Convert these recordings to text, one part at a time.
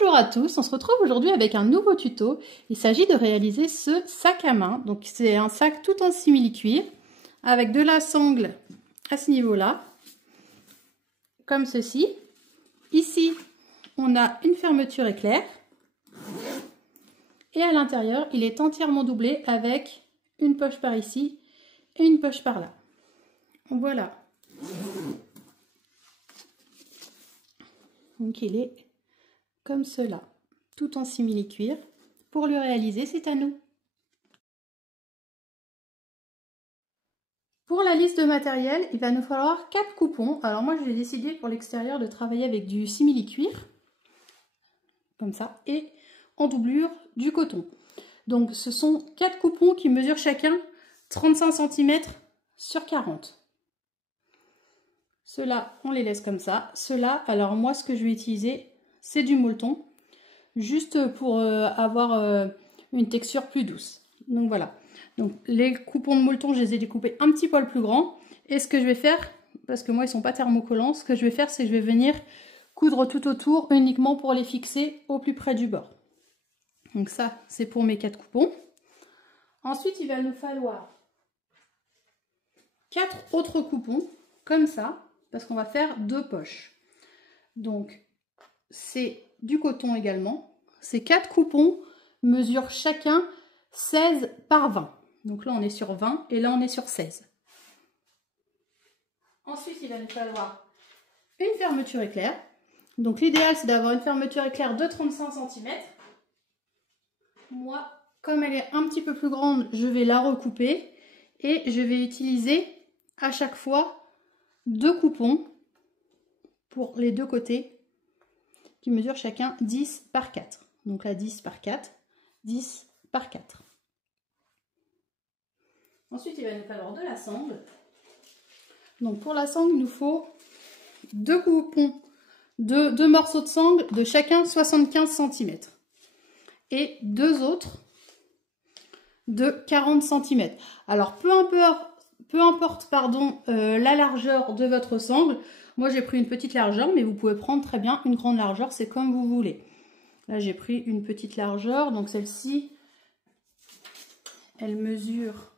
Bonjour à tous, on se retrouve aujourd'hui avec un nouveau tuto. Il s'agit de réaliser ce sac à main. Donc c'est un sac tout en simili-cuir avec de la sangle à ce niveau-là, comme ceci. Ici, on a une fermeture éclair et à l'intérieur, il est entièrement doublé avec une poche par ici et une poche par là. Voilà. Donc il est comme cela, tout en simili-cuir. Pour le réaliser, c'est à nous. Pour la liste de matériel, il va nous falloir 4 coupons. Alors moi, j'ai décidé pour l'extérieur de travailler avec du simili-cuir, comme ça, et en doublure du coton. Donc ce sont 4 coupons qui mesurent chacun 35 cm sur 40. Ceux-là, on les laisse comme ça. Ceux-là, alors moi, ce que je vais utiliser, c'est du molleton, juste pour avoir une texture plus douce. Donc voilà. Donc les coupons de molleton, je les ai découpés un petit poil plus grands. Et ce que je vais faire, parce que moi, ils ne sont pas thermocollants, ce que je vais faire, c'est que je vais venir coudre tout autour uniquement pour les fixer au plus près du bord. Donc ça, c'est pour mes 4 coupons. Ensuite, il va nous falloir 4 autres coupons, comme ça, parce qu'on va faire 2 poches. Donc, c'est du coton également. Ces 4 coupons mesurent chacun 16 par 20. Donc là, on est sur 20 et là, on est sur 16. Ensuite, il va nous falloir une fermeture éclair. Donc, l'idéal, c'est d'avoir une fermeture éclair de 35 cm. Moi, comme elle est un petit peu plus grande, je vais la recouper et je vais utiliser à chaque fois 2 coupons pour les deux côtés qui mesurent chacun 10 par 4. Donc là, 10 par 4, 10 par 4. Ensuite, il va nous falloir de la sangle. Donc pour la sangle, il nous faut 2 coupons, 2 morceaux de sangle de chacun 75 cm. Et 2 autres de 40 cm. Alors peu importe la largeur de votre sangle. Moi j'ai pris une petite largeur, mais vous pouvez prendre très bien une grande largeur, c'est comme vous voulez. Là j'ai pris une petite largeur, donc celle-ci, elle mesure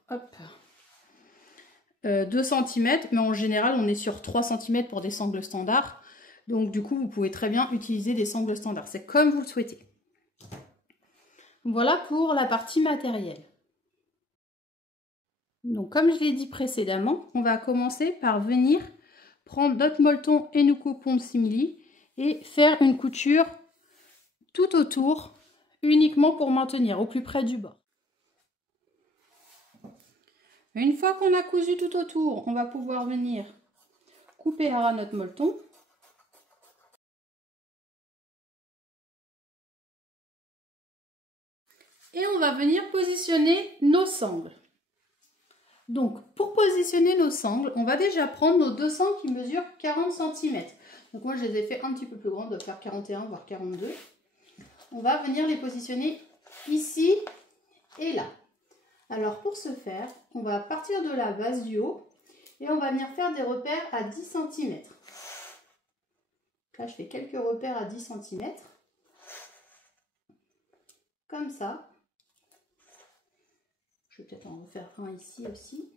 2 cm, mais en général on est sur 3 cm pour des sangles standards. Donc du coup vous pouvez très bien utiliser des sangles standards, c'est comme vous le souhaitez. Voilà pour la partie matérielle. Donc comme je l'ai dit précédemment, on va commencer par venir prendre notre molleton et nos coupons de simili et faire une couture tout autour, uniquement pour maintenir au plus près du bord. Une fois qu'on a cousu tout autour, on va pouvoir venir couper à ras notre molleton. Et on va venir positionner nos sangles. Donc, pour positionner nos sangles, on va déjà prendre nos 2 sangles qui mesurent 40 cm. Donc moi, je les ai fait un petit peu plus grandes, de faire 41 voire 42. On va venir les positionner ici et là. Alors, pour ce faire, on va partir de la base du haut et on va venir faire des repères à 10 cm. Là, je fais quelques repères à 10 cm. Comme ça. Je vais peut-être en refaire un ici aussi.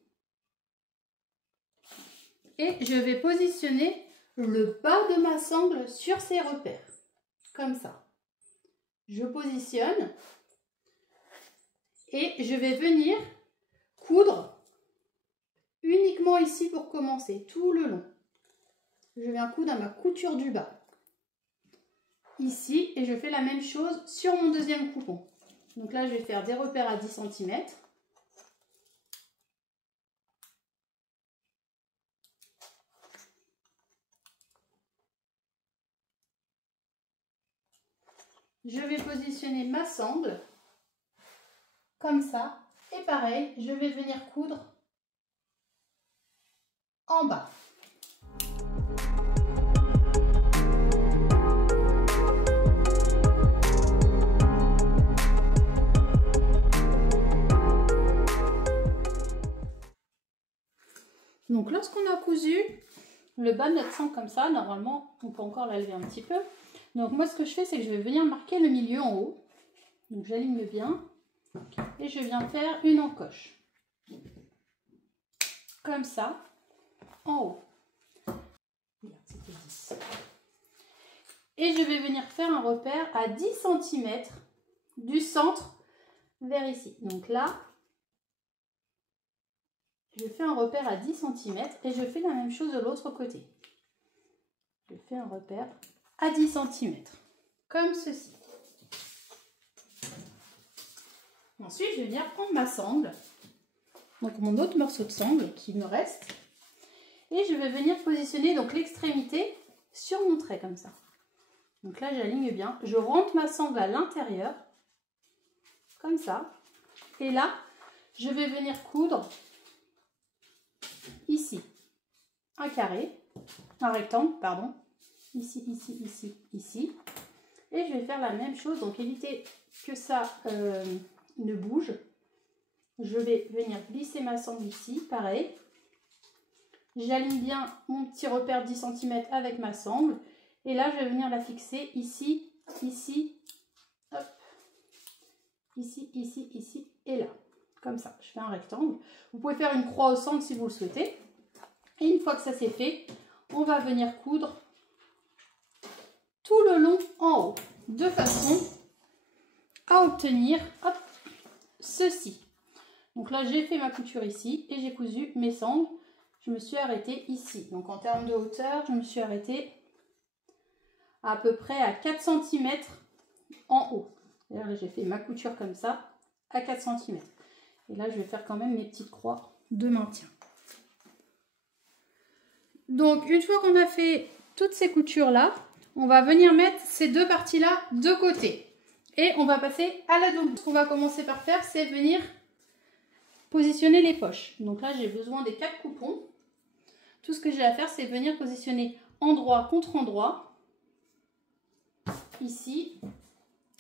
Et je vais positionner le bas de ma sangle sur ces repères. Comme ça. Je positionne. Et je vais venir coudre uniquement ici pour commencer, tout le long. Je viens coudre à ma couture du bas. Ici, et je fais la même chose sur mon deuxième coupon. Donc là, je vais faire des repères à 10 cm. Je vais positionner ma sangle comme ça. Et pareil, je vais venir coudre en bas. Donc lorsqu'on a cousu le bas de notre sangle comme ça, normalement on peut encore la lever un petit peu, Donc moi ce que je fais, c'est que je vais venir marquer le milieu en haut. Donc j'aligne bien et je viens faire une encoche. Comme ça, en haut. Et je vais venir faire un repère à 10 cm du centre vers ici. Donc là, je fais un repère à 10 cm et je fais la même chose de l'autre côté. Je fais un repère à 10 cm, comme ceci. Ensuite, je vais venir prendre ma sangle, donc mon autre morceau de sangle qui me reste, et je vais venir positionner donc l'extrémité sur mon trait comme ça. Donc là, j'aligne bien. Je rentre ma sangle à l'intérieur, comme ça. Et là, je vais venir coudre ici un carré, un rectangle, pardon. Ici, ici, ici, ici. Et je vais faire la même chose. Donc, éviter que ça ne bouge. Je vais venir glisser ma sangle ici, pareil. J'aligne bien mon petit repère 10 cm avec ma sangle. Et là, je vais venir la fixer ici, ici, hop, ici, ici, ici et là. Comme ça, je fais un rectangle. Vous pouvez faire une croix au centre si vous le souhaitez. Et une fois que ça c'est fait, on va venir coudre tout le long en haut, de façon à obtenir hop, ceci. Donc là, j'ai fait ma couture ici et j'ai cousu mes sangles. Je me suis arrêtée ici. Donc en termes de hauteur, je me suis arrêtée à peu près à 4 cm en haut. Là, j'ai fait ma couture comme ça, à 4 cm. Et là, je vais faire quand même mes petites croix de maintien. Donc, une fois qu'on a fait toutes ces coutures-là, on va venir mettre ces deux parties-là de côté. Et on va passer à la double. Ce qu'on va commencer par faire, c'est venir positionner les poches. Donc là, j'ai besoin des 4 coupons. Tout ce que j'ai à faire, c'est venir positionner endroit contre endroit. Ici.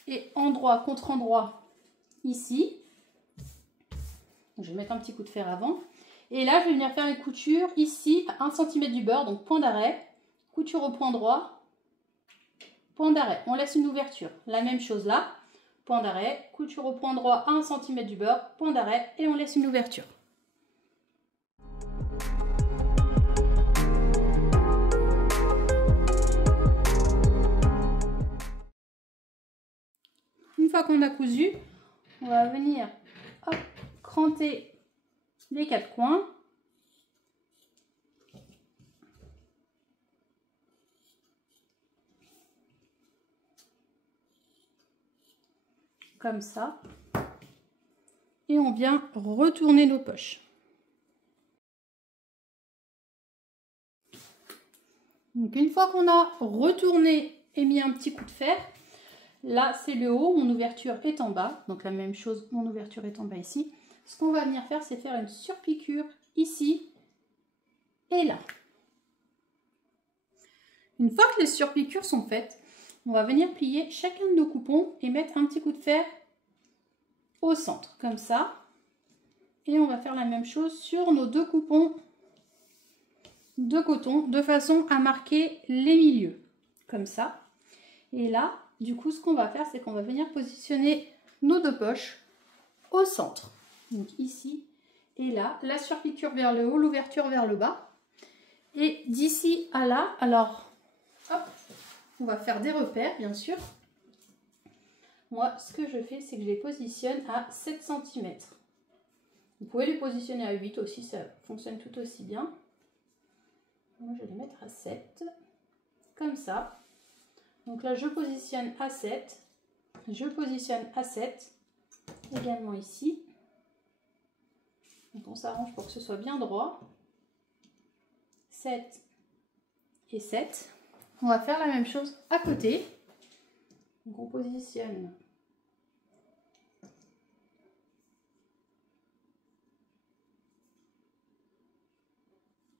Et endroit contre endroit ici. Je vais mettre un petit coup de fer avant. Et là, je vais venir faire une couture ici à 1 cm du bord, donc point d'arrêt, couture au point droit, point d'arrêt. On laisse une ouverture. La même chose là, point d'arrêt, couture au point droit à 1 cm du bord, point d'arrêt et on laisse une ouverture. Une fois qu'on a cousu, on va venir hop, cranter les 4 coins. Comme ça. Et on vient retourner nos poches. Donc une fois qu'on a retourné et mis un petit coup de fer, là c'est le haut, mon ouverture est en bas. Donc la même chose, mon ouverture est en bas ici. Ce qu'on va venir faire, c'est faire une surpiqûre ici et là. Une fois que les surpiqûres sont faites, on va venir plier chacun de nos coupons et mettre un petit coup de fer au centre, comme ça. Et on va faire la même chose sur nos 2 coupons de coton, de façon à marquer les milieux, comme ça. Et là, du coup, ce qu'on va faire, c'est qu'on va venir positionner nos 2 poches au centre. Donc ici et là, la surpiqûre vers le haut, l'ouverture vers le bas. Et d'ici à là, alors, hop, on va faire des repères, bien sûr. Moi, ce que je fais, c'est que je les positionne à 7 cm. Vous pouvez les positionner à 8 aussi, ça fonctionne tout aussi bien. Moi, je vais les mettre à 7, comme ça. Donc là, je positionne à 7. Je positionne à 7, également ici. Donc on s'arrange pour que ce soit bien droit. 7 et 7. On va faire la même chose à côté. Donc on positionne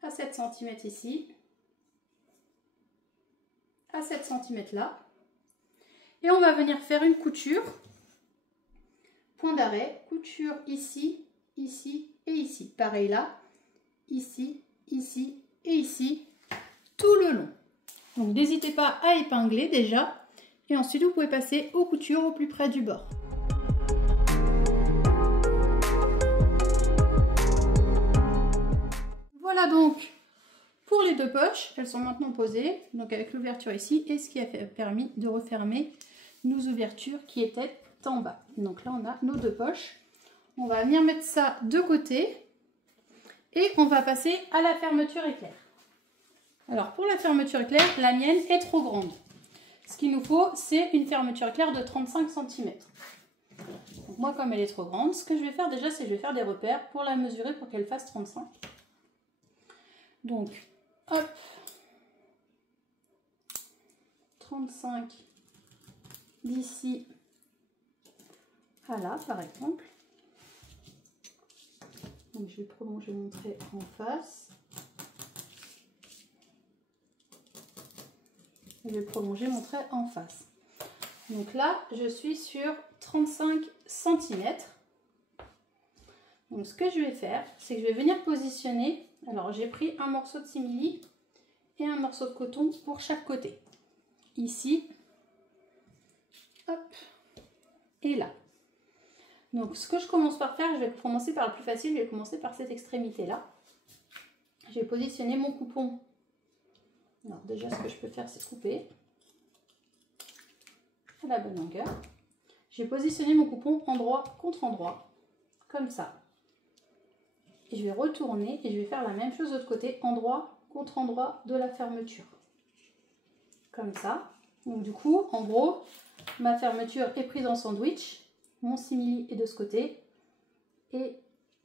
à 7 cm ici, à 7 cm là. Et on va venir faire une couture, point d'arrêt, couture ici, ici et ici. Pareil là, ici, ici et ici, tout le long. Donc n'hésitez pas à épingler déjà Et ensuite, vous pouvez passer aux coutures au plus près du bord. Voilà donc pour les deux poches. Elles sont maintenant posées, donc avec l'ouverture ici, et ce qui a permis de refermer nos ouvertures qui étaient en bas. Donc là, on a nos deux poches. On va venir mettre ça de côté et on va passer à la fermeture éclair. Alors pour la fermeture éclair, la mienne est trop grande. Ce qu'il nous faut, c'est une fermeture éclair de 35 cm. Donc moi, comme elle est trop grande, ce que je vais faire déjà, c'est que je vais faire des repères pour la mesurer pour qu'elle fasse 35. Donc, hop, 35 d'ici à là, par exemple. Donc je vais prolonger mon trait en face. Je vais prolonger mon trait en face. Donc là, je suis sur 35 cm. Donc ce que je vais faire, c'est que je vais venir positionner. Alors j'ai pris un morceau de simili et un morceau de coton pour chaque côté. Ici, hop, et là. Donc ce que je commence par faire, je vais commencer par le plus facile, je vais commencer par cette extrémité-là. Je vais positionner mon coupon. Alors déjà, ce que je peux faire, c'est couper à la bonne longueur. Je vais positionner mon coupon endroit contre endroit, comme ça. Et je vais retourner et je vais faire la même chose de l'autre côté, endroit contre endroit de la fermeture. Comme ça. Donc du coup, en gros, ma fermeture est prise en sandwich. Mon simili est de ce côté. Et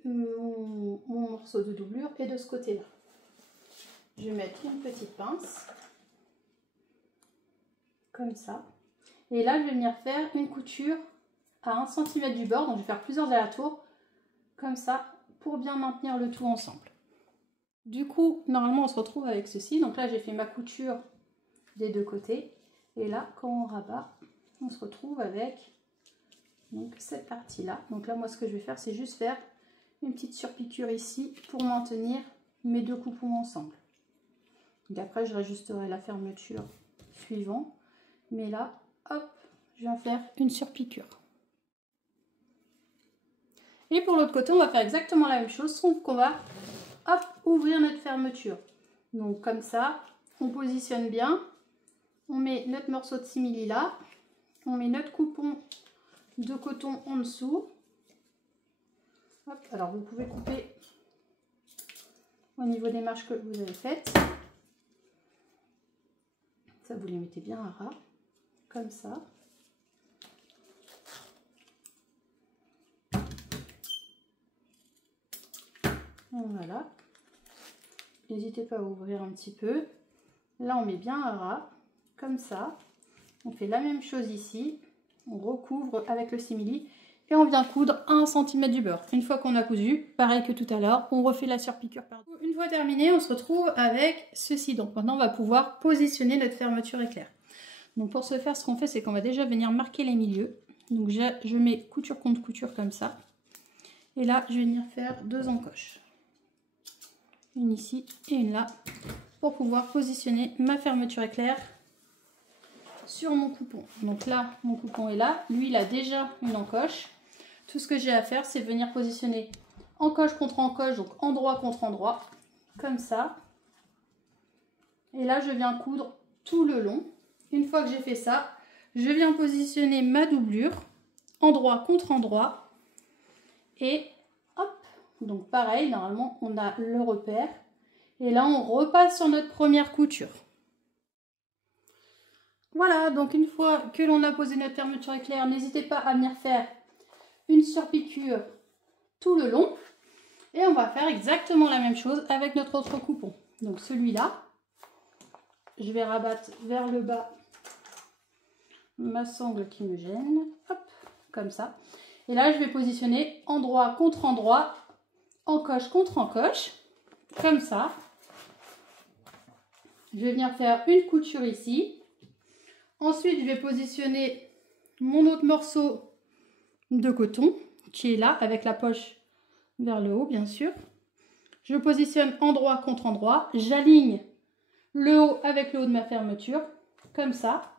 mon morceau de doublure est de ce côté-là. Je vais mettre une petite pince. Comme ça. Et là, je vais venir faire une couture à 1 cm du bord. Donc je vais faire plusieurs allers-retours. Comme ça, pour bien maintenir le tout ensemble. Du coup, normalement, on se retrouve avec ceci. Donc là, j'ai fait ma couture des deux côtés. Et là, quand on rabat, on se retrouve avec donc, cette partie-là. Donc là, moi, ce que je vais faire, c'est juste faire une petite surpiqûre ici pour maintenir mes deux coupons ensemble. Donc après, je réajusterai la fermeture suivant. Mais là, hop, je viens faire une surpiqûre. Et pour l'autre côté, on va faire exactement la même chose, sauf qu'on va hop, ouvrir notre fermeture. Donc comme ça, on positionne bien. On met notre morceau de simili là. On met notre coupon de coton en dessous. Hop, alors vous pouvez couper au niveau des marches que vous avez faites. Ça, vous les mettez bien à ras, comme ça. Voilà. N'hésitez pas à ouvrir un petit peu. Là, on met bien à ras, comme ça. On fait la même chose ici. On recouvre avec le simili et on vient coudre à 1 cm du bord. Une fois qu'on a cousu, pareil que tout à l'heure, on refait la surpiqûre par dessus. Une fois terminé, on se retrouve avec ceci. Donc maintenant, on va pouvoir positionner notre fermeture éclair. Donc pour ce faire, ce qu'on fait, c'est qu'on va déjà venir marquer les milieux. Donc je mets couture contre couture comme ça. Et là, je vais venir faire 2 encoches. Une ici et une là, pour pouvoir positionner ma fermeture éclair sur mon coupon. Donc là, mon coupon est là. Lui, il a déjà une encoche. Tout ce que j'ai à faire, c'est venir positionner encoche contre encoche, donc endroit contre endroit, comme ça. Et là, je viens coudre tout le long. Une fois que j'ai fait ça, je viens positionner ma doublure, endroit contre endroit. Et hop, donc pareil, normalement, on a le repère. Et là, on repasse sur notre première couture. Voilà, donc une fois que l'on a posé notre fermeture éclair, n'hésitez pas à venir faire une surpiqûre tout le long. Et on va faire exactement la même chose avec notre autre coupon. Donc celui-là, je vais rabattre vers le bas ma sangle qui me gêne. Hop, comme ça. Et là, je vais positionner endroit contre endroit, encoche contre encoche, comme ça. Je vais venir faire une couture ici. Ensuite, je vais positionner mon autre morceau de coton qui est là avec la poche vers le haut, bien sûr. Je positionne endroit contre endroit. J'aligne le haut avec le haut de ma fermeture, comme ça.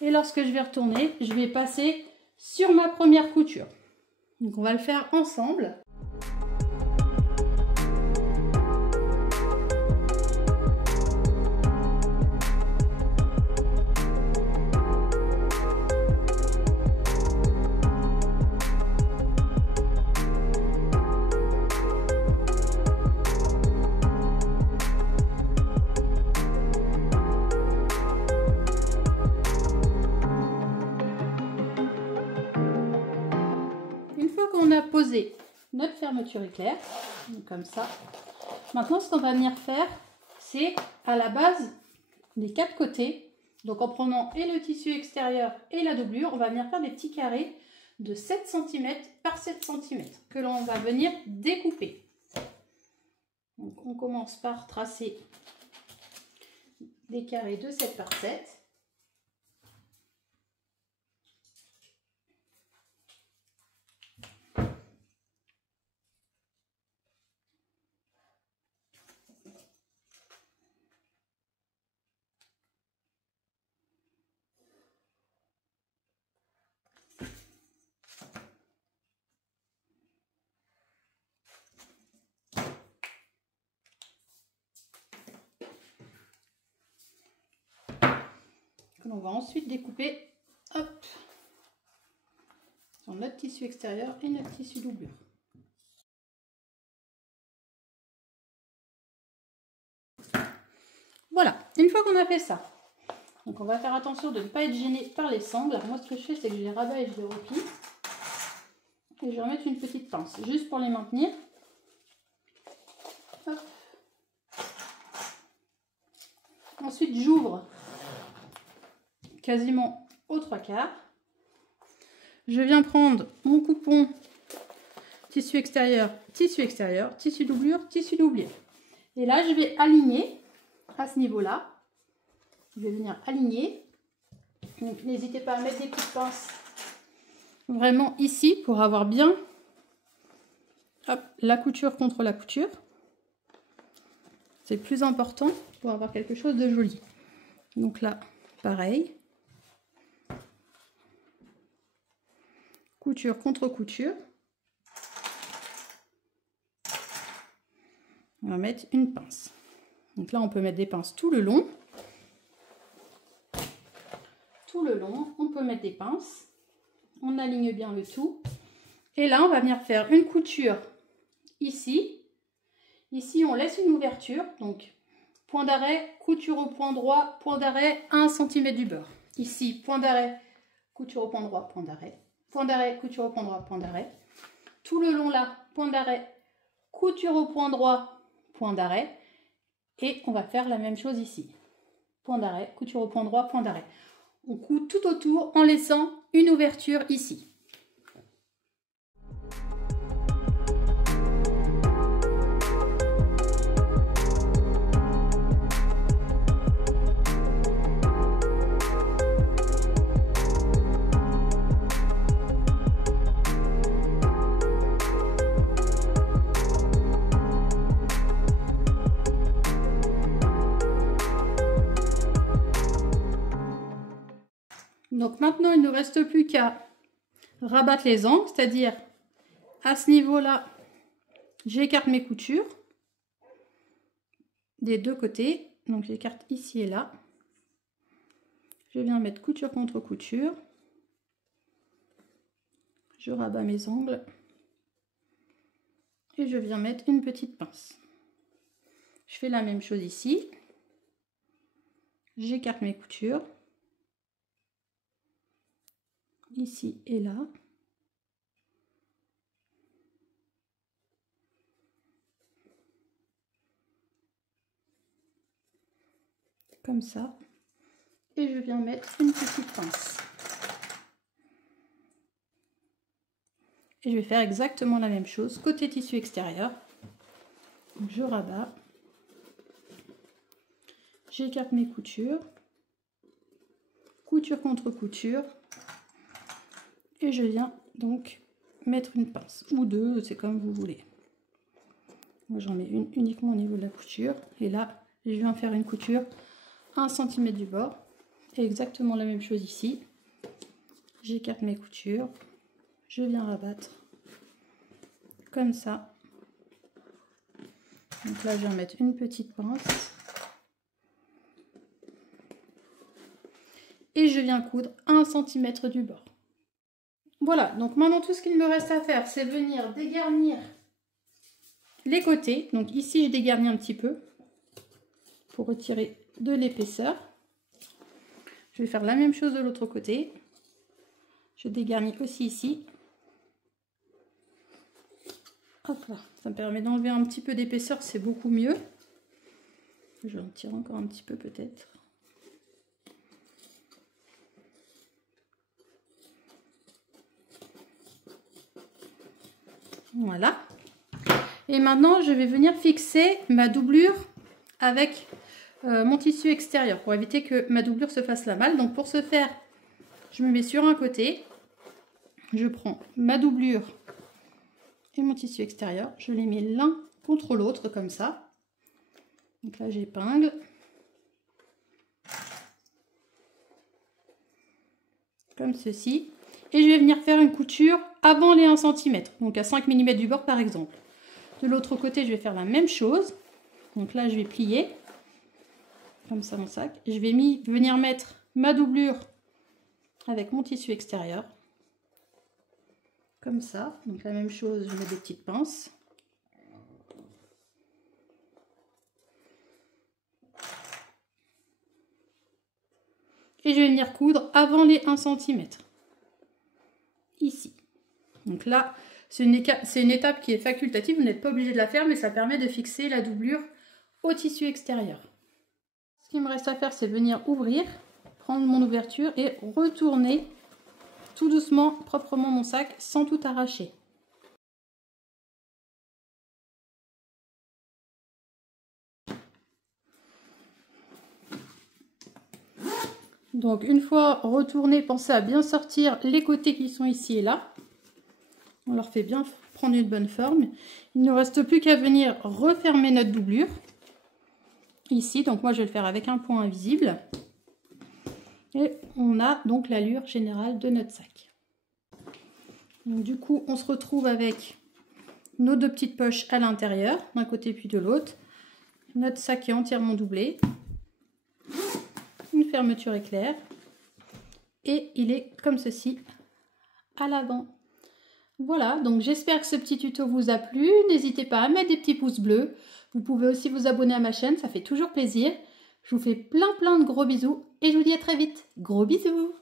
Et lorsque je vais retourner, je vais passer sur ma première couture. Donc on va le faire ensemble. On a posé notre fermeture éclair, comme ça. Maintenant, ce qu'on va venir faire, c'est à la base des 4 côtés. Donc, en prenant et le tissu extérieur et la doublure, on va venir faire des petits carrés de 7 cm par 7 cm que l'on va venir découper. Donc, on commence par tracer des carrés de 7 par 7. On va ensuite découper, hop, sur notre tissu extérieur et notre tissu doublure. Voilà, une fois qu'on a fait ça, donc on va faire attention de ne pas être gêné par les sangles. Alors moi, ce que je fais, c'est que je les rabats et je les replie. Et je vais remettre une petite pince, juste pour les maintenir. Hop. Ensuite, j'ouvre quasiment aux 3/4. Je viens prendre mon coupon tissu extérieur, tissu doublure, tissu doublure. Et là, je vais aligner à ce niveau-là. Je vais venir aligner. Donc, n'hésitez pas à mettre des petites pinces vraiment ici pour avoir bien, hop, la couture contre la couture. C'est plus important pour avoir quelque chose de joli. Donc là, pareil. Couture contre couture. On va mettre une pince. Donc là, on peut mettre des pinces tout le long. Tout le long, on peut mettre des pinces. On aligne bien le tout. Et là, on va venir faire une couture ici. Ici, on laisse une ouverture. Donc, point d'arrêt, couture au point droit, point d'arrêt, 1 cm du bord. Ici, point d'arrêt, couture au point droit, point d'arrêt. Point d'arrêt, couture au point droit, point d'arrêt. Tout le long là, point d'arrêt, couture au point droit, point d'arrêt. Et on va faire la même chose ici. Point d'arrêt, couture au point droit, point d'arrêt. On coud tout autour en laissant une ouverture ici. Donc maintenant, il ne nous reste plus qu'à rabattre les angles, c'est-à-dire à ce niveau-là, j'écarte mes coutures des deux côtés. Donc j'écarte ici et là. Je viens mettre couture contre couture. Je rabats mes angles. Et je viens mettre une petite pince. Je fais la même chose ici. J'écarte mes coutures. Ici et là. Comme ça. Et je viens mettre une petite pince. Et je vais faire exactement la même chose côté tissu extérieur. Donc je rabats. J'écarte mes coutures. Couture contre couture. Et je viens donc mettre une pince ou deux, c'est comme vous voulez. Moi j'en mets une uniquement au niveau de la couture. Et là, je viens faire une couture 1 cm du bord exactement la même chose ici. J'écarte mes coutures, je viens rabattre comme ça. Donc là, je vais en mettre une petite pince. Et je viens coudre 1 cm du bord. Voilà, donc maintenant tout ce qu'il me reste à faire, c'est venir dégarnir les côtés. Donc ici, je dégarnis un petit peu pour retirer de l'épaisseur. Je vais faire la même chose de l'autre côté. Je dégarnis aussi ici. Hop là, ça me permet d'enlever un petit peu d'épaisseur, c'est beaucoup mieux. Je en tire encore un petit peu peut-être. Voilà. Et maintenant, je vais venir fixer ma doublure avec mon tissu extérieur pour éviter que ma doublure se fasse la malle. Donc pour ce faire, je me mets sur un côté. Je prends ma doublure et mon tissu extérieur. Je les mets l'un contre l'autre comme ça. Donc là, j'épingle. Comme ceci. Et je vais venir faire une couture avant les 1 cm. Donc à 5 mm du bord par exemple. De l'autre côté, je vais faire la même chose. Donc là, je vais plier. Comme ça mon sac. Je vais venir mettre ma doublure avec mon tissu extérieur. Comme ça. Donc la même chose, je mets des petites pinces. Et je vais venir coudre avant les 1 cm. Ici. Donc là, c'est une étape qui est facultative. Vous n'êtes pas obligé de la faire, mais ça permet de fixer la doublure au tissu extérieur. Ce qu'il me reste à faire, c'est venir ouvrir, prendre mon ouverture et retourner tout doucement, proprement mon sac sans tout arracher. Donc une fois retourné, pensez à bien sortir les côtés qui sont ici et là. On leur fait bien prendre une bonne forme. Il ne reste plus qu'à venir refermer notre doublure. Ici, donc moi je vais le faire avec un point invisible. Et on a donc l'allure générale de notre sac. Donc, du coup, on se retrouve avec nos 2 petites poches à l'intérieur, d'un côté puis de l'autre. Notre sac est entièrement doublé. Une fermeture éclair. Et il est comme ceci à l'avant. Voilà, donc j'espère que ce petit tuto vous a plu. N'hésitez pas à mettre des petits pouces bleus. Vous pouvez aussi vous abonner à ma chaîne, ça fait toujours plaisir. Je vous fais plein de gros bisous et je vous dis à très vite. Gros bisous!